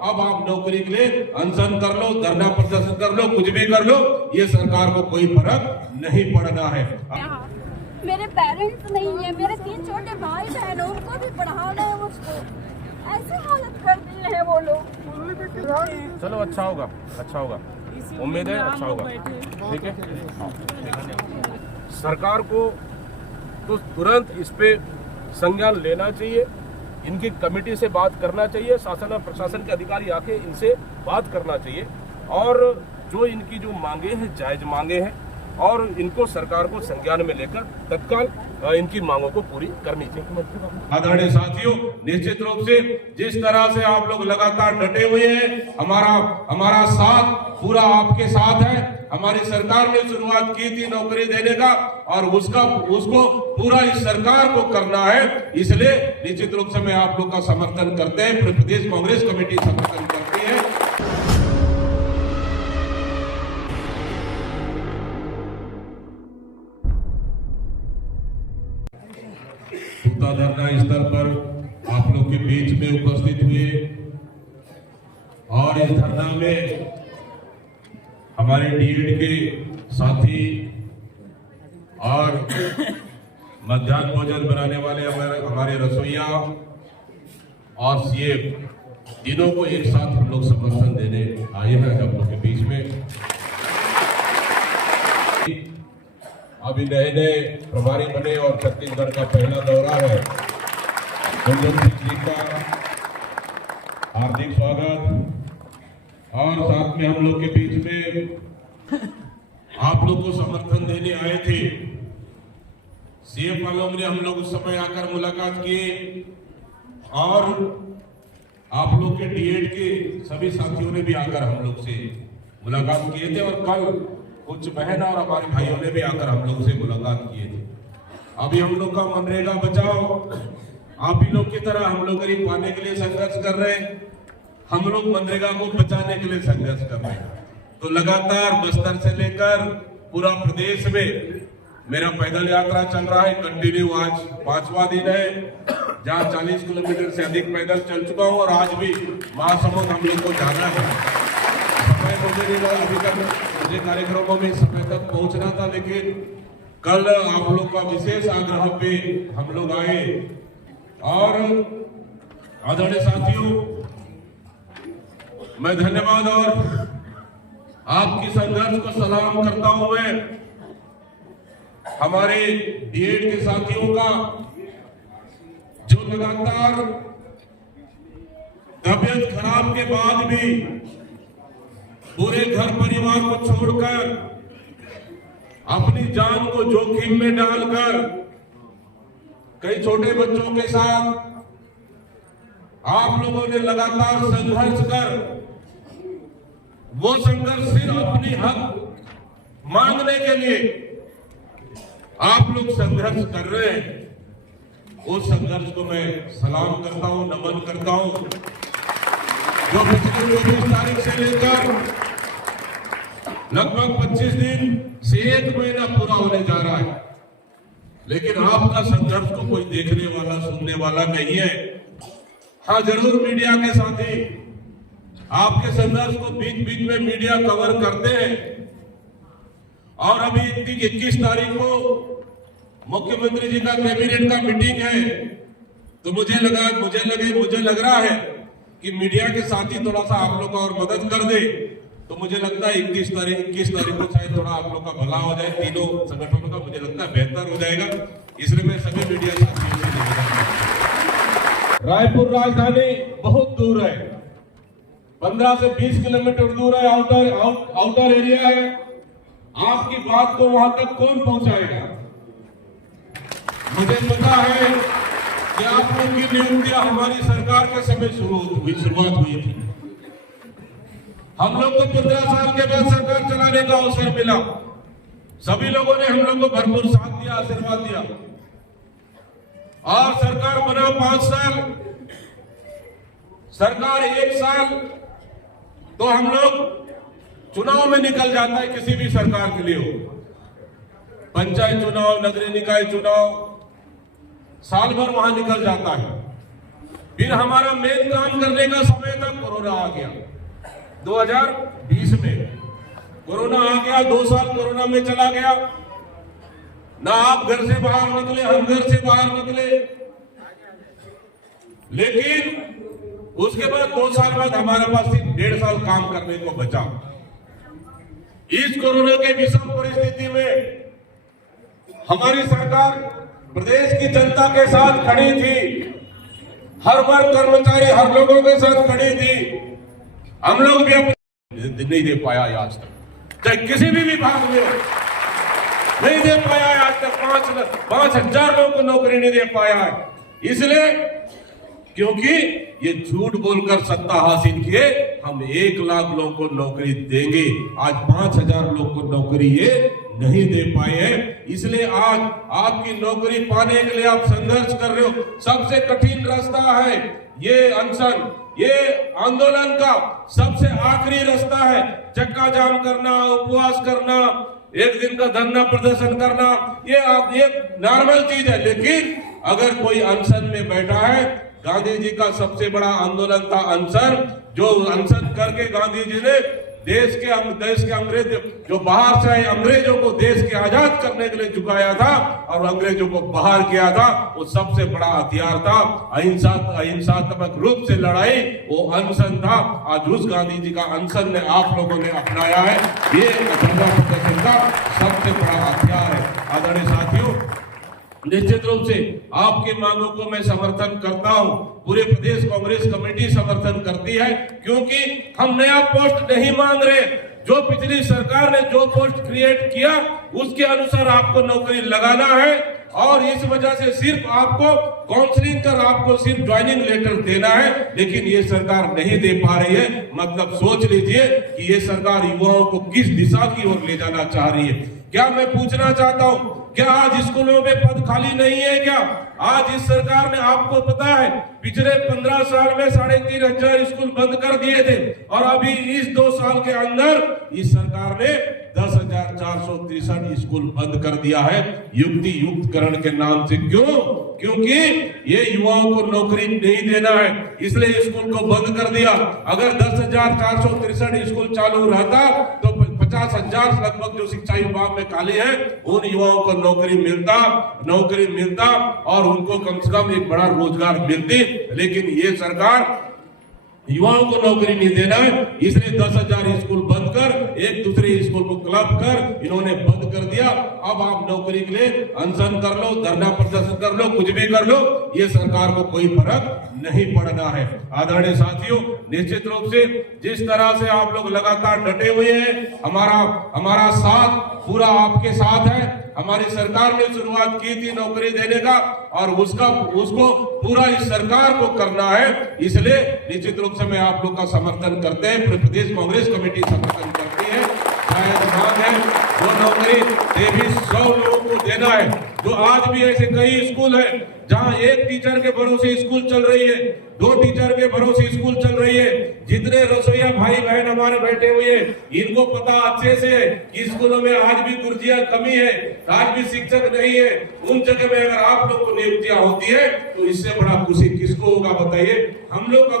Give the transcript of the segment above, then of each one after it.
अब आप नौकरी के लिए अनशन कर लो, धरना प्रदर्शन कर लो, कुछ भी कर लो, ये सरकार को कोई फर्क नहीं पड़ना है। मेरे पेरेंट्स नहीं है, मेरे 3 छोटे भाई बहन, उनको भी पढ़ाना है मुझको, ऐसे हालत कर दी है वो लोग। चलो अच्छा होगा, अच्छा होगा, उम्मीद है अच्छा होगा। ठीक है, सरकार को तो तुरंत इस पे संज्ञान लेना चाहिए, इनकी कमेटी से बात करना चाहिए, शासन और प्रशासन के अधिकारी आके इनसे बात करना चाहिए और जो इनकी जो मांगे हैं जायज मांगे हैं और इनको सरकार को संज्ञान में लेकर तत्काल इनकी मांगों को पूरी करनी चाहिए। आदरणीय साथियों, निश्चित रूप से जिस तरह से आप लोग लगातार डटे हुए हैं, हमारा साथ पूरा आपके साथ है। हमारी सरकार ने शुरुआत की थी नौकरी देने का और उसको पूरा इस सरकार को करना है, इसलिए निश्चित रूप से मैं आप लोग का समर्थन करते हैं, प्रदेश कांग्रेस कमेटी समर्थन करती है। धरना स्थल पर आप लोग के बीच में उपस्थित हुए और इस धरना में हमारे डीएड के साथी और मध्याह्न भोजन बनाने वाले हमारे रसोइया और सीएम तीनों को एक साथ हम लोग समर्थन देने आए हैं हम लोग के बीच में। अभी नए नए प्रभारी बने और छत्तीसगढ़ का पहला दौरा है, कुंदन सिंह जी का हार्दिक स्वागत और साथ में हम लोग के बीच में आप लोग को समर्थन देने आए थे सीएम वालों ने। हम लोग उस समय आकर मुलाकात किए और आप लोग के डीएड के सभी साथियों ने भी आकर हम लोग से मुलाकात किए थे और कल कुछ बहन और हमारे भाइयों ने भी आकर हम लोग से मुलाकात किए थे। अभी हम लोग का मनरेगा बचाओ, आप ही लोग की तरह हम लोग गरीब पाने के लिए संघर्ष कर रहे हैं, हम लोग मनरेगा को बचाने के लिए संघर्ष कर रहे हैं। तो लगातार बस्तर से लेकर पूरा प्रदेश में मेरा पैदल यात्रा चल रहा है, कंटिन्यू आज 5वां दिन है, जहाँ 40 किलोमीटर से अधिक पैदल चल चुका हूँ और आज भी महासमुंद हम लोग को जाना है। समय मुझे नहीं लगा, अभी तक मुझे कार्यक्रमों में समय तक पहुंचना था, लेकिन कल आप लोग का विशेष आग्रह पे हम लोग आए और आदरणीय साथियों, मैं धन्यवाद और आपकी संघर्ष को सलाम करता हूं मैं हमारे डीएड के साथियों का, जो लगातार तबियत खराब के बाद भी पूरे घर परिवार को छोड़कर अपनी जान को जोखिम में डालकर कई छोटे बच्चों के साथ आप लोगों ने लगातार संघर्ष कर, वो संघर्ष सिर्फ अपनी हक मांगने के लिए आप लोग संघर्ष कर रहे हैं, उस संघर्ष को मैं सलाम करता हूं, नमन करता हूं। जो पिछले 24 तारीख से लेकर लगभग 25 दिन से 1 महीना पूरा होने जा रहा है, लेकिन आपका संघर्ष को कोई देखने वाला सुनने वाला नहीं है। हाँ, जरूर मीडिया के साथी आपके संघर्ष को बीच बीच में मीडिया कवर करते हैं और अभी 21 तारीख को मुख्यमंत्री जी का कैबिनेट का मीटिंग है, तो मुझे लग रहा है कि मीडिया के साथी थोड़ा सा आप लोग का और मदद कर दे, तो मुझे लगता है 21 तारीख को शायद थोड़ा आप लोग का भला हो जाए, तीनों संगठनों का मुझे लगता है बेहतर हो जाएगा। इसलिए मैं सभी मीडिया साथियों से निवेदन करता हूं, रायपुर राजधानी बहुत दूर है, 15 से 20 किलोमीटर दूर है, आउटर एरिया है। आपकी बात को वहां तक कौन पहुंचाएगा? मुझे पता है कि आप लोग की नियुक्तियां हमारी सरकार के समय शुरुआत हुई थी। हम लोग को 15 साल के बाद सरकार चलाने का अवसर मिला, सभी लोगों ने हम लोग को भरपूर साथ दिया, आशीर्वाद दिया और सरकार बना 5 साल, सरकार 1 साल तो हम लोग चुनाव में निकल जाता है, किसी भी सरकार के लिए हो, पंचायत चुनाव, नगरीय निकाय चुनाव, साल भर वहां निकल जाता है। फिर हमारा मेन काम करने का समय था, कोरोना आ गया 2020 में। कोरोना आ गया, 2 साल कोरोना में चला गया, ना आप घर से बाहर निकले, हम घर से बाहर निकले। लेकिन उसके बाद 2 साल बाद हमारे पास सिर्फ 1.5 साल काम करने को बचा। इस कोरोना के विषम परिस्थिति में हमारी सरकार प्रदेश की जनता के साथ खड़ी थी, हर वर्ग कर्मचारी, हर लोगों के साथ खड़ी थी। हम लोग भी अपने नहीं दे पाया आज तक, चाहे किसी भी विभाग में नहीं दे पाया है आज तक। 5,000 लोगों को नौकरी नहीं दे पाया है, इसलिए क्योंकि ये झूठ बोलकर सत्ता हासिल किए। हम 1 लाख लोगों को नौकरी देंगे, आज 5,000 लोगों को नौकरी ये नहीं दे पाए हैं। इसलिए आज आपकी नौकरी पाने के लिए आप संघर्ष कर रहे हो। सबसे कठिन रास्ता है ये अनशन, ये आंदोलन का सबसे आखिरी रास्ता है। चक्का जाम करना, उपवास करना, 1 दिन का धरना प्रदर्शन करना, ये नॉर्मल चीज है। लेकिन अगर कोई अनशन में बैठा है, गांधी जी का सबसे बड़ा आंदोलन था अनशन, जो अनशन करके गांधी जी ने देश के अंग्रेज जो बाहर से आए अंग्रेजों को देश के आजाद करने के लिए झुकाया था और अंग्रेजों को बाहर किया था। वो सबसे बड़ा हथियार था, अहिंसात्मक रूप से लड़ाई, वो अनशन था। आज उस गांधी जी का अनशन ने आप लोगों ने अपनाया है, ये धरना प्रदर्शन का सबसे बड़ा हथियार है। आदरणीय साथियों, निश्चित रूप से आपकी मांगों को मैं समर्थन करता हूं, पूरे प्रदेश कांग्रेस कमेटी समर्थन करती है, क्योंकि हम नया पोस्ट नहीं मांग रहे। जो पिछली सरकार ने जो पोस्ट क्रिएट किया उसके अनुसार आपको नौकरी लगाना है, और इस वजह से सिर्फ आपको काउंसलिंग कर आपको सिर्फ ज्वाइनिंग लेटर देना है। लेकिन ये सरकार नहीं दे पा रही है। मतलब सोच लीजिए कि ये सरकार युवाओं को किस दिशा की ओर ले जाना चाह रही है। क्या मैं पूछना चाहता हूं, क्या आज स्कूलों में पद खाली नहीं है? क्या आज इस सरकार ने, आपको पता है, पिछले 15 साल में 3,500 स्कूल बंद कर दिए थे, और अभी इस 2 साल के अंदर इस सरकार ने 10,463 स्कूल बंद कर दिया है युक्तिकरण के नाम से। क्यों? क्योंकि ये युवाओं को नौकरी नहीं देना है, इसलिए स्कूल को बंद कर दिया। अगर 10,463 स्कूल चालू रहता तो 50,000 लगभग जो शिक्षा विभाग में खाली है, उन युवाओं को नौकरी मिलता और उनको कम से कम एक बड़ा रोजगार मिलती। लेकिन ये सरकार युवाओं को नौकरी नहीं देना है, इसलिए 10,000 स्कूल बंद कर, एक दूसरे स्कूल को क्लब कर इन्होंने बंद कर दिया। अब आप नौकरी के लिए अनशन कर लो, धरना प्रदर्शन कर लो, कुछ भी कर लो, ये सरकार को कोई फर्क नहीं पड़ना है। आदरणीय साथियों, निश्चित रूप से जिस तरह से आप लोग लगातार डटे हुए हैं, हमारा साथ पूरा आपके साथ है। हमारी सरकार ने शुरुआत की थी नौकरी देने का, और उसको पूरा इस सरकार को करना है। इसलिए निश्चित रूप से मैं आप लोग का समर्थन करते हैं, प्रदेश कांग्रेस कमेटी समर्थन करती है। शायद मांग है वो नौकरी 2300 लोगों को देना है। जो आज भी ऐसे कई स्कूल है जहां 1 टीचर के भरोसे स्कूल चल रही है, 2 टीचर के भरोसे स्कूल चल रही है। जितने रसोईया भाई बहन हमारे बैठे हुए हैं, इनको पता अच्छे से है कि स्कूलों में आज भी कुर्सियां कमी है, आज भी शिक्षक नहीं है। उन जगह में अगर आप लोग को नियुक्तियां होती है तो इससे बड़ा खुशी किसको होगा बताइए? हम लोग को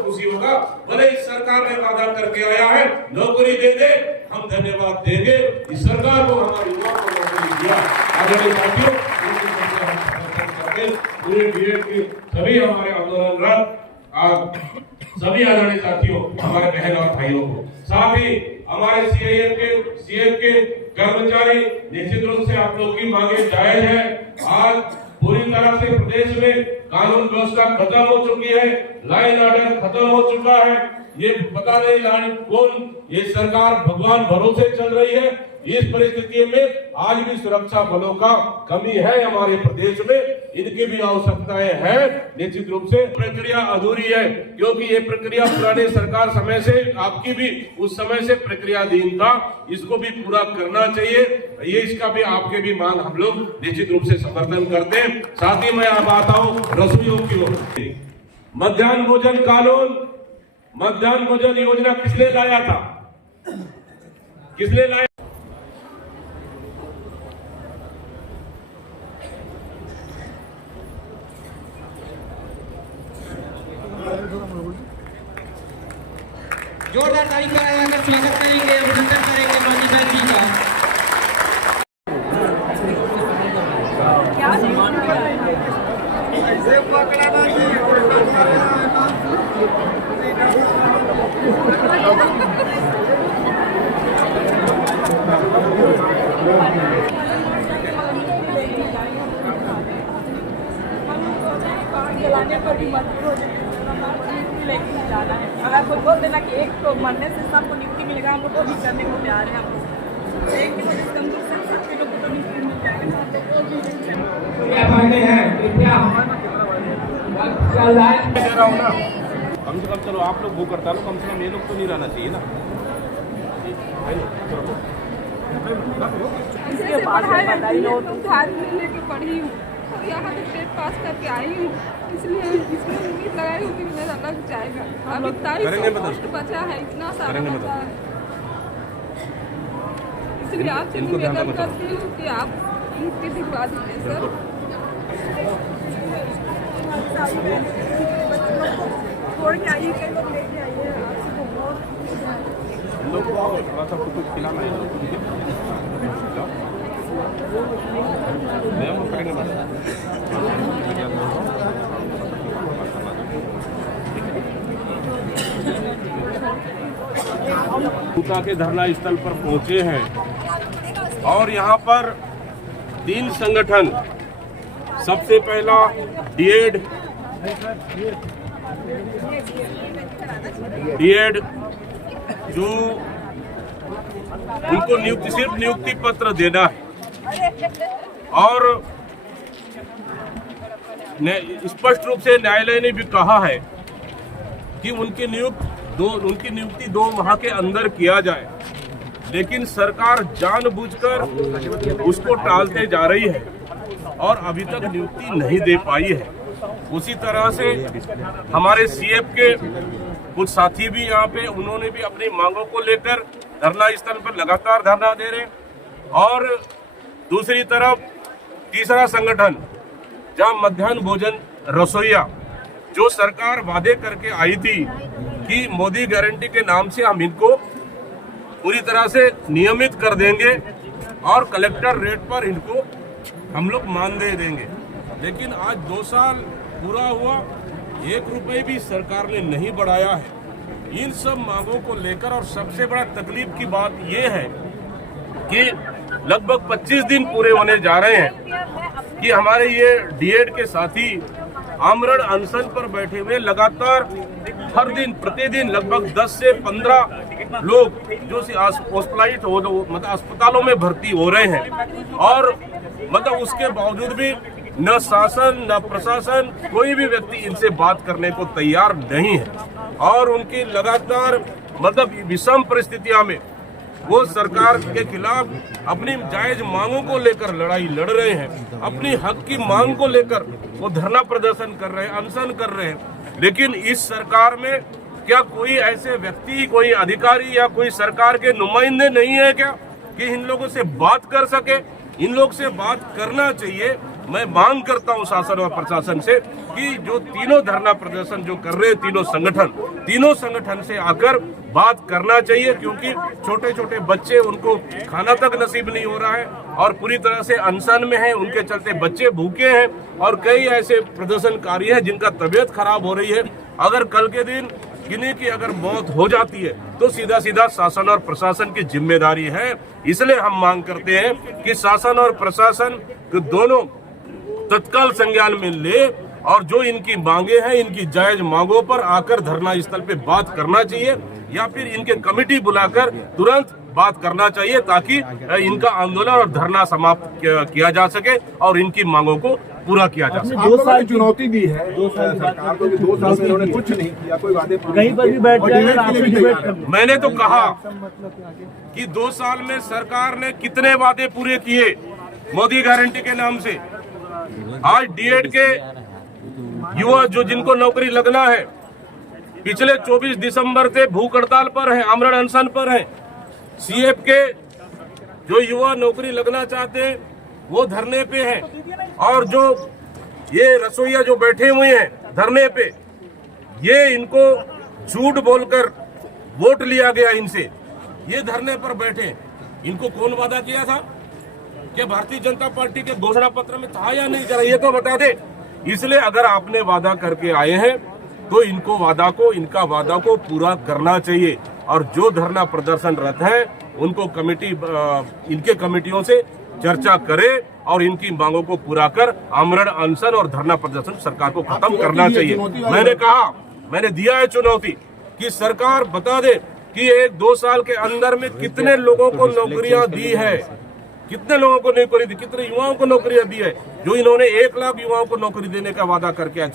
खुशी होगा। भले इस सरकार ने वादा करके आया है नौकरी दे दे, हम धन्यवाद देंगे इस सरकार को, हमारे युवाओं को नौकरी दिया। आदरणीय साथियों, पूरे बीएड के सभी हमारे आंदोलनरत सभी आदरणीय साथियों, हमारे बहन और भाइयों को, साथ ही हमारे सीएम के कर्मचारी, निश्चित रूप से आप लोग की मांगे जायज है। आज पूरी तरह से प्रदेश में कानून व्यवस्था खत्म हो चुकी है, लाइन ऑर्डर खत्म हो चुका है। ये पता नहीं लाइन कौन, ये सरकार भगवान भरोसे चल रही है। इस परिस्थिति में आज भी सुरक्षा बलों का कमी है हमारे प्रदेश में, इनकी भी आवश्यकताएं हैं। निश्चित रूप से प्रक्रिया अधूरी है, क्योंकि ये प्रक्रिया पुराने सरकार समय से, आपकी भी उस समय से प्रक्रियाधीन था, इसको भी पूरा करना चाहिए। ये इसका भी आपके भी मांग हम लोग निश्चित रूप से समर्थन करते हैं। साथ ही मैं अब आता हूँ रसोइयों की ओर। मध्याह्न भोजन कानून, मध्याह्न भोजन योजना किसने लाया था? किसने लाया? जोरदार ताली कराकर स्वागत करेंगे, अभिनंदन करेंगे माननीय बहन जी का। खिलाने पर भी मजबूर हो जाए, लेके जाना है। अगर कोई बोल देना कि एक तो मरने से सबको नियुक्ति मिलेगा, हम लोग को भी करने को तैयार है। हम लोग एक की वजह से हम लोग सब के लोगों को नियुक्ति मिल जाएगा। क्या मांगे हैं कृपया चल रहा है दे रहा हूँ ना, कम से कम चलो आप लोग वो करता लो, कम से कम ये लोग तो नहीं रहना चाहिए ना। इसलिए पढ़ाई लेके पढ़ी हूँ और यहाँ से टेट पास करके आई हूँ, इसलिए उम्मीद लगाई हूँ कि मेरा लग जाएगा। अभी 23 पोस्ट बचा है, इतना सारा बचा है। इसलिए आपसे निवेदन करती हूँ कि आप नियुक्ति दिलवा दीजिए सर। छोड़ के आइए, कई लोग लेके आइए, आपसे बहुत लोग को थोड़ा सा कुछ खिलाना है लोग करेंगे बूटा के धरना स्थल पर पहुंचे हैं और यहाँ पर 3 संगठन, सबसे पहला डीएड जो उनको सिर्फ नियुक्ति पत्र देना है और स्पष्ट रूप से न्यायालय ने भी कहा है कि उनकी नियुक्ति 2 माह के अंदर किया जाए, लेकिन सरकार जानबूझकर उसको टालते जा रही है और अभी तक नियुक्ति नहीं दे पाई है। उसी तरह से हमारे सीएफ के कुछ साथी भी यहाँ पे, उन्होंने भी अपनी मांगों को लेकर धरना स्थल पर लगातार धरना दे रहे। और दूसरी तरफ तीसरा संगठन, जहाँ मध्याह्न भोजन रसोईया, जो सरकार वादे करके आई थी कि मोदी गारंटी के नाम से हम इनको पूरी तरह से नियमित कर देंगे और कलेक्टर रेट पर इनको हम लोग मानदेय देंगे, लेकिन आज 2 साल पूरा हुआ, 1 रुपये भी सरकार ने नहीं बढ़ाया है। इन सब मांगों को लेकर और सबसे बड़ा तकलीफ की बात यह है कि लगभग 25 दिन पूरे होने जा रहे हैं कि हमारे ये डीएड के साथी आमरण अनशन पर बैठे हुए लगातार हर दिन प्रतिदिन लगभग 10 से 15 लोग जो हॉस्पिटलाइज हो, मतलब अस्पतालों में भर्ती हो रहे हैं और मतलब उसके बावजूद भी न शासन न प्रशासन कोई भी व्यक्ति इनसे बात करने को तैयार नहीं है और उनकी लगातार मतलब विषम परिस्थितियों में वो सरकार के खिलाफ अपनी जायज मांगों को लेकर लड़ाई लड़ रहे हैं। अपनी हक की मांग को लेकर वो धरना प्रदर्शन कर रहे हैं, अनशन कर रहे हैं। लेकिन इस सरकार में क्या कोई ऐसे व्यक्ति, कोई अधिकारी या कोई सरकार के नुमाइंदे नहीं है क्या कि इन लोगों से बात कर सके? इन लोग से बात करना चाहिए। मैं मांग करता हूं शासन और प्रशासन से कि जो तीनों धरना प्रदर्शन जो कर रहे हैं तीनों संगठन से आकर बात करना चाहिए, क्योंकि छोटे छोटे बच्चे, उनको खाना तक नसीब नहीं हो रहा है और पूरी तरह से अनशन में है। उनके चलते बच्चे भूखे हैं और कई ऐसे प्रदर्शनकारी हैं जिनका तबीयत खराब हो रही है। अगर कल के दिन किन्हीं की अगर मौत हो जाती है तो सीधा सीधा शासन और प्रशासन की जिम्मेदारी है। इसलिए हम मांग करते हैं कि शासन और प्रशासन दोनों तत्काल संज्ञान में ले और जो इनकी मांगे हैं, इनकी जायज मांगों पर आकर धरना स्थल पे बात करना चाहिए या फिर इनके कमेटी बुलाकर तुरंत बात करना चाहिए ताकि इनका आंदोलन और धरना समाप्त किया जा सके और इनकी मांगों को पूरा किया जा सके। 2 साल चुनौती दी है सरकार को, 2 साल से उन्होंने कुछ नहीं किया, कोई वादे कहीं पर भी बैठ जाए। मैंने तो कहा कि 2 साल में सरकार ने कितने वादे पूरे किए मोदी गारंटी के नाम से। आज डीएड के युवा जो जिनको नौकरी लगना है पिछले 24 दिसंबर से भूख हड़ताल पर हैं, आमरण अनशन पर हैं। सीएफ के जो युवा नौकरी लगना चाहते हैं वो धरने पे हैं और जो ये रसोईया जो बैठे हुए हैं धरने पे, ये इनको झूठ बोलकर वोट लिया गया इनसे, ये धरने पर बैठे। इनको कौन वादा किया था कि भारतीय जनता पार्टी के घोषणा पत्र में था या नहीं, जरा ये तो बता दे। इसलिए अगर आपने वादा करके आए हैं तो इनका वादा को पूरा करना चाहिए। और जो धरना प्रदर्शनरत है उनको इनके कमेटियों से चर्चा करे और इनकी मांगों को पूरा कर आमरण अनशन और धरना प्रदर्शन सरकार को खत्म करना चाहिए। मैंने दिया है चुनौती कि सरकार बता दे कि 1-2 साल के अंदर में कितने लोगों को नौकरियां दी है, कितने लोगों को नौकरी दी, कितने युवाओं को नौकरियां दी है। जो इन्होंने 1 लाख युवाओं को नौकरी देने का वादा करके आए,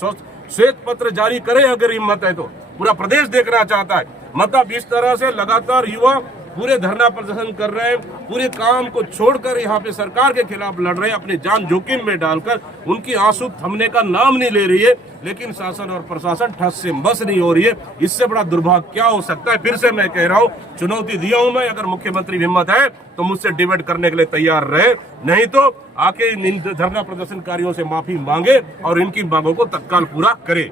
श्वेत पत्र जारी करे अगर हिम्मत है तो। पूरा प्रदेश देखना चाहता है। मतलब इस तरह से लगातार युवा पूरे धरना प्रदर्शन कर रहे हैं, पूरे काम को छोड़कर यहाँ पे सरकार के खिलाफ लड़ रहे हैं, अपनी जान जोखिम में डालकर। उनकी आंसू थमने का नाम नहीं ले रही है, लेकिन शासन और प्रशासन ठस से बस नहीं हो रही है। इससे बड़ा दुर्भाग्य क्या हो सकता है। फिर से मैं कह रहा हूँ, चुनौती दिया हूं मैं, अगर मुख्यमंत्री हिम्मत है तो मुझसे डिबेट करने के लिए तैयार रहे, नहीं तो आके इन धरना प्रदर्शनकारियों से माफी मांगे और इनकी मांगों को तत्काल पूरा करे।